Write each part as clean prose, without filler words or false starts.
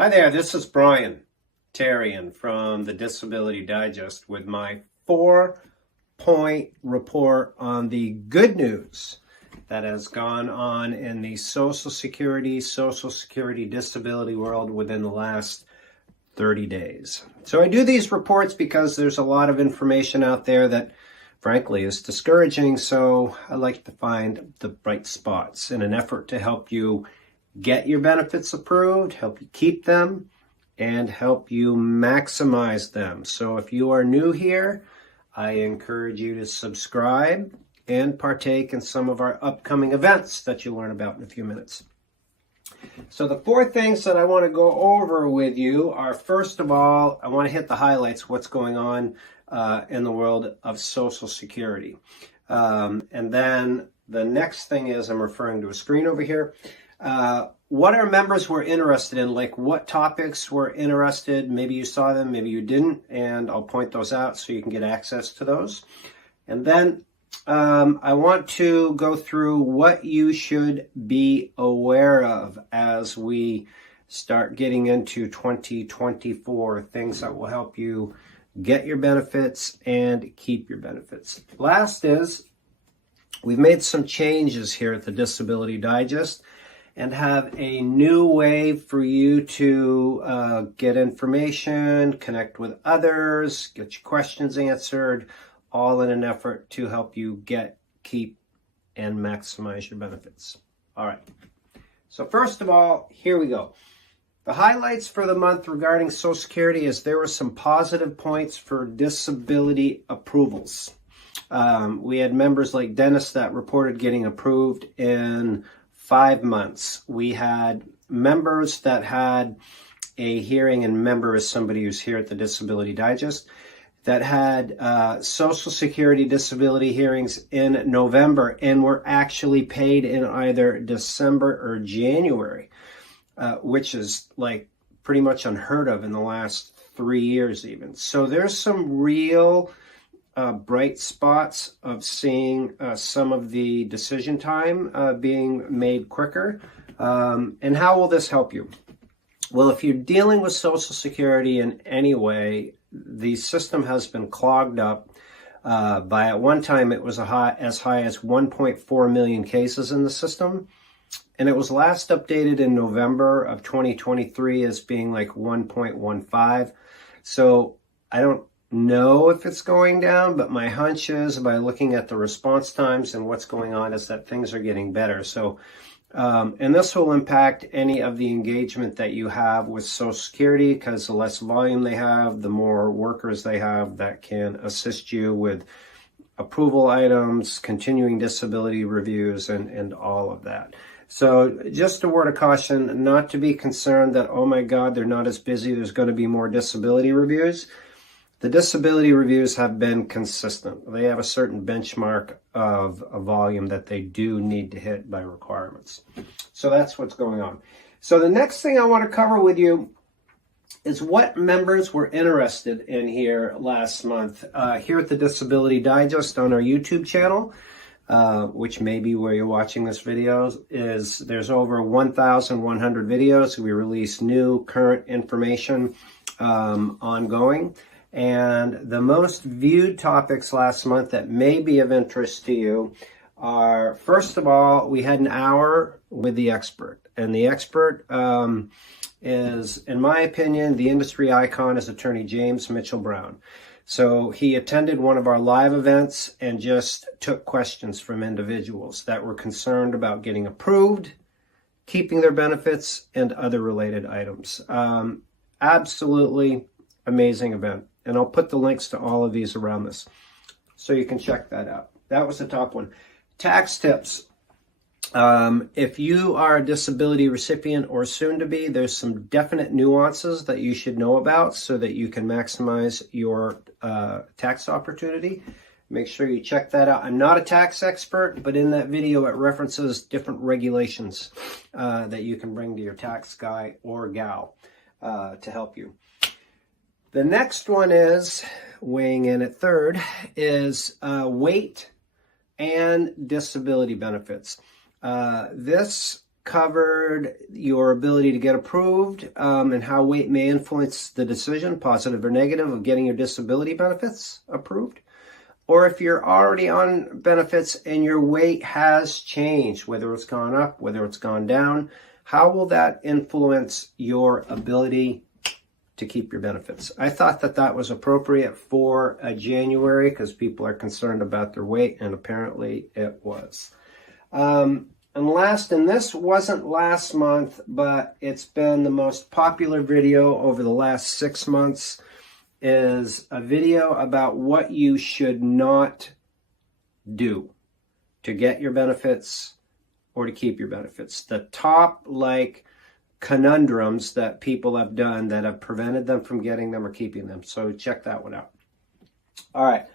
Hi there, this is Brian Tarian from the Disability Digest with my 4-point report on the good news that has gone on in the Social Security disability world within the last 30 days. So I do these reports because there's a lot of information out there that frankly is discouraging, so I like to find the bright spots in an effort to help you get your benefits approved, help you keep them, and help you maximize them. So if you are new here, I encourage you to subscribe and partake in some of our upcoming events that you'll learn about in a few minutes. So the 4 things that I want to go over with you are, first of all, I want to hit the highlights, what's going on in the world of Social Security. And then the next thing is, I'm referring to a screen over here, what our members were interested in, like what topics were interested. Maybe you saw them, maybe you didn't, and I'll point those out so you can get access to those. And then I want to go through what you should be aware of as we start getting into 2024, things that will help you get your benefits and keep your benefits. Last is, we've made some changes here at the Disability Digest and have a new way for you to get information, connect with others, get your questions answered, all in an effort to help you get, keep, and maximize your benefits. All right. So first of all, here we go. The highlights for the month regarding Social Security is there were some positive points for disability approvals. We had members like Dennis that reported getting approved in 5 months. We had members that had a hearing, and member is somebody who's here at the Disability Digest, that had Social Security disability hearings in November and were actually paid in either December or January, which is like pretty much unheard of in the last 3 years even. So there's some real bright spots of seeing some of the decision time being made quicker. And how will this help you? Well, if you're dealing with Social Security in any way, the system has been clogged up by, at one time, it was as high as 1.4 million cases in the system. And it was last updated in November of 2023 as being like 1.15. So I don't know if it's going down, but my hunch is, by looking at the response times and what's going on, is that things are getting better. So, and this will impact any of the engagement that you have with Social Security, because the less volume they have, the more workers they have that can assist you with approval items, continuing disability reviews, and all of that. So just a word of caution, not to be concerned that, oh my God, they're not as busy, there's going to be more disability reviews. The disability reviews have been consistent. They have a certain benchmark of a volume that they do need to hit by requirements. So that's what's going on. So the next thing I want to cover with you is what members were interested in here last month. Here at the Disability Digest on our YouTube channel, which may be where you're watching this video, there's over 1,100 videos. We release new current information ongoing. And the most viewed topics last month that may be of interest to you are, first of all, we had an hour with the expert. And the expert is, in my opinion, the industry icon is Attorney James Mitchell Brown. So he attended one of our live events and just took questions from individuals that were concerned about getting approved, keeping their benefits, and other related items. Absolutely amazing event. And I'll put the links to all of these around this so you can check that out. That was the top one. Tax tips. If you are a disability recipient or soon to be, there's some definite nuances that you should know about so that you can maximize your tax opportunity. Make sure you check that out. I'm not a tax expert, but in that video it references different regulations that you can bring to your tax guy or gal to help you. The next one is, weighing in at third, is weight and disability benefits. This covered your ability to get approved and how weight may influence the decision, positive or negative, of getting your disability benefits approved. Or if you're already on benefits and your weight has changed, whether it's gone up, whether it's gone down, how will that influence your ability to keep your benefits? I thought that that was appropriate for January because people are concerned about their weight, and apparently it was. And last, and this wasn't last month, but it's been the most popular video over the last 6 months, is a video about what you should not do to get your benefits or to keep your benefits. The top conundrums that people have done that have prevented them from getting them or keeping them. So check that one out. All right.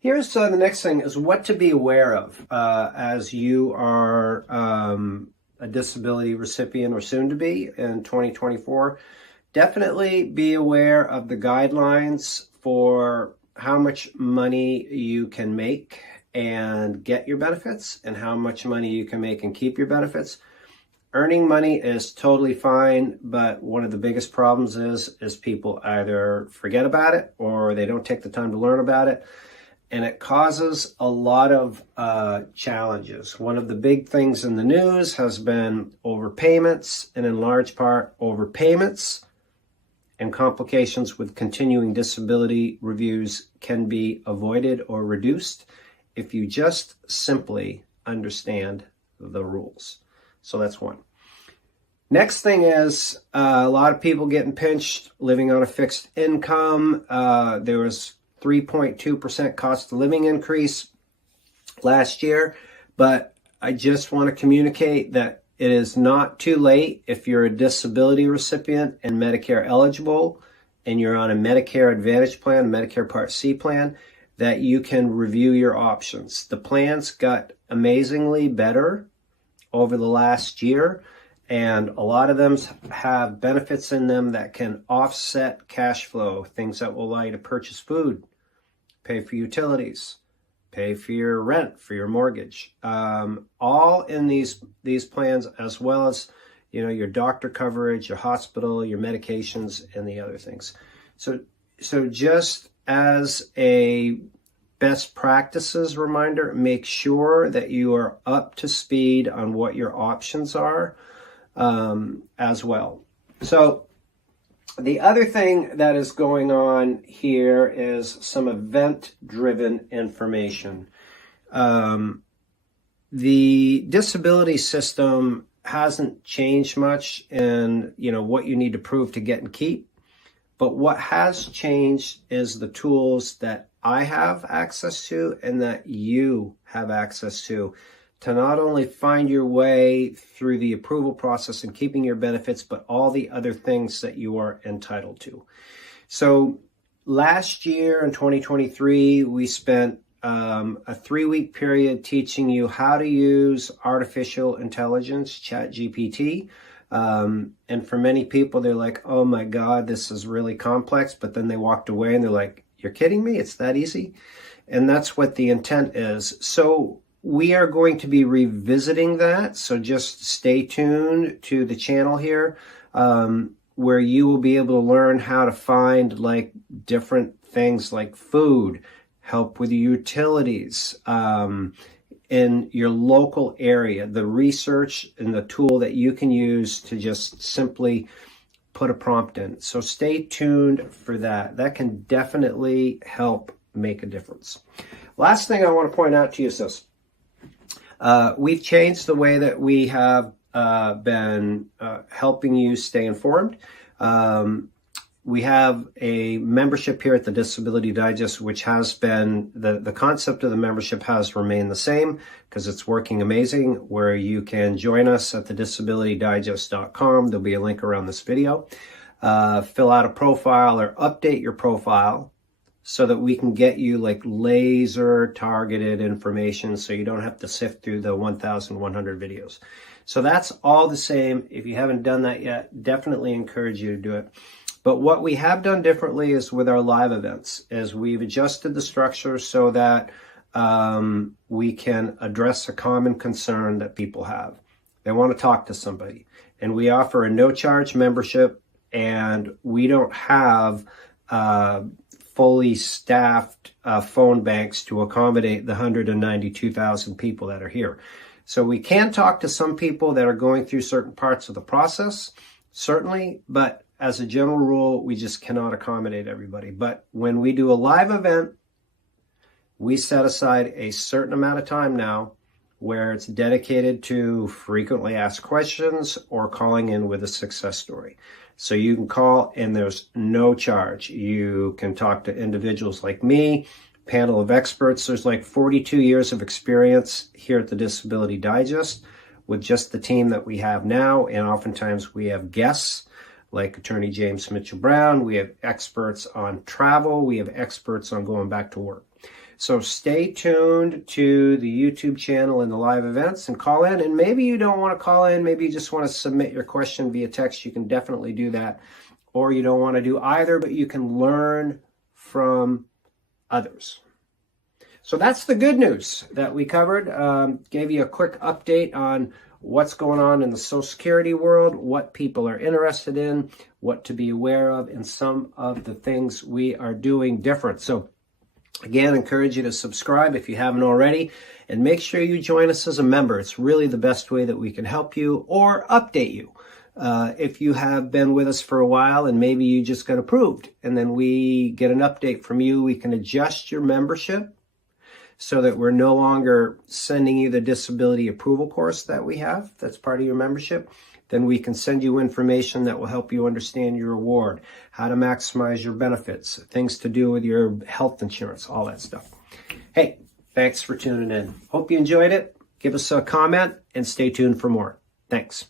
Here's the next thing is what to be aware of as you are a disability recipient or soon to be in 2024. Definitely be aware of the guidelines for how much money you can make and get your benefits and how much money you can make and keep your benefits. Earning money is totally fine, but one of the biggest problems is people either forget about it or they don't take the time to learn about it. And it causes a lot of challenges. One of the big things in the news has been overpayments, and in large part, overpayments and complications with continuing disability reviews can be avoided or reduced if you just simply understand the rules. So that's one. Next thing is a lot of people getting pinched living on a fixed income. There was 3.2% cost of living increase last year, but I just want to communicate that it is not too late if you're a disability recipient and Medicare eligible and you're on a Medicare Advantage plan, Medicare Part C plan, that you can review your options. The plans got amazingly better over the last year, and a lot of them have benefits in them that can offset cash flow, things that will allow you to purchase food, pay for utilities, pay for your rent, for your mortgage, all in these plans, as well as your doctor coverage, your hospital, your medications, and the other things. So just as a best practices reminder, make sure that you are up to speed on what your options are as well. So the other thing that is going on here is some event-driven information. The disability system hasn't changed much in what you need to prove to get and keep, but what has changed is the tools that I have access to and that you have access to not only find your way through the approval process and keeping your benefits, but all the other things that you are entitled to. So last year in 2023, we spent a 3-week period teaching you how to use artificial intelligence, ChatGPT. And for many people, they're like, oh my God, this is really complex. But then they walked away and they're like, you're kidding me? It's that easy? And that's what the intent is. So we are going to be revisiting that. So just stay tuned to the channel here, where you will be able to learn how to find different things like food, help with utilities, in your local area, the research and the tool that you can use to just simply put a prompt in. So stay tuned for that. That can definitely help make a difference. Last thing I want to point out to you is this. We've changed the way that we have been helping you stay informed. We have a membership here at the Disability Digest, which has been, the concept of the membership has remained the same because it's working amazing, where you can join us at thedisabilitydigest.com. There'll be a link around this video. Fill out a profile or update your profile so that we can get you laser targeted information so you don't have to sift through the 1,100 videos. So that's all the same. If you haven't done that yet, definitely encourage you to do it. But what we have done differently is with our live events, is we've adjusted the structure so that we can address a common concern that people have. They want to talk to somebody. And we offer a no-charge membership, and we don't have fully staffed phone banks to accommodate the 192,000 people that are here. So we can talk to some people that are going through certain parts of the process, certainly, but as a general rule, we just cannot accommodate everybody. But when we do a live event, we set aside a certain amount of time now where it's dedicated to frequently asked questions or calling in with a success story. So you can call and there's no charge. You can talk to individuals like me, panel of experts. There's like 42 years of experience here at the Disability Digest with just the team that we have now. And oftentimes we have guests like Attorney James Mitchell-Brown. We have experts on travel. We have experts on going back to work. So stay tuned to the YouTube channel and the live events and call in. And maybe you don't want to call in. Maybe you just want to submit your question via text. You can definitely do that. Or you don't want to do either, but you can learn from others. So that's the good news that we covered. Gave you a quick update on what's going on in the Social Security world, what people are interested in, what to be aware of, and some of the things we are doing different. So again, encourage you to subscribe if you haven't already, and make sure you join us as a member. It's really the best way that we can help you or update you. If you have been with us for a while and maybe you just got approved and then we get an update from you, we can adjust your membership so that we're no longer sending you the disability approval course that we have. That's part of your membership. Then we can send you information that will help you understand your award, how to maximize your benefits, things to do with your health insurance, all that stuff. Hey, thanks for tuning in. Hope you enjoyed it. Give us a comment and stay tuned for more. Thanks.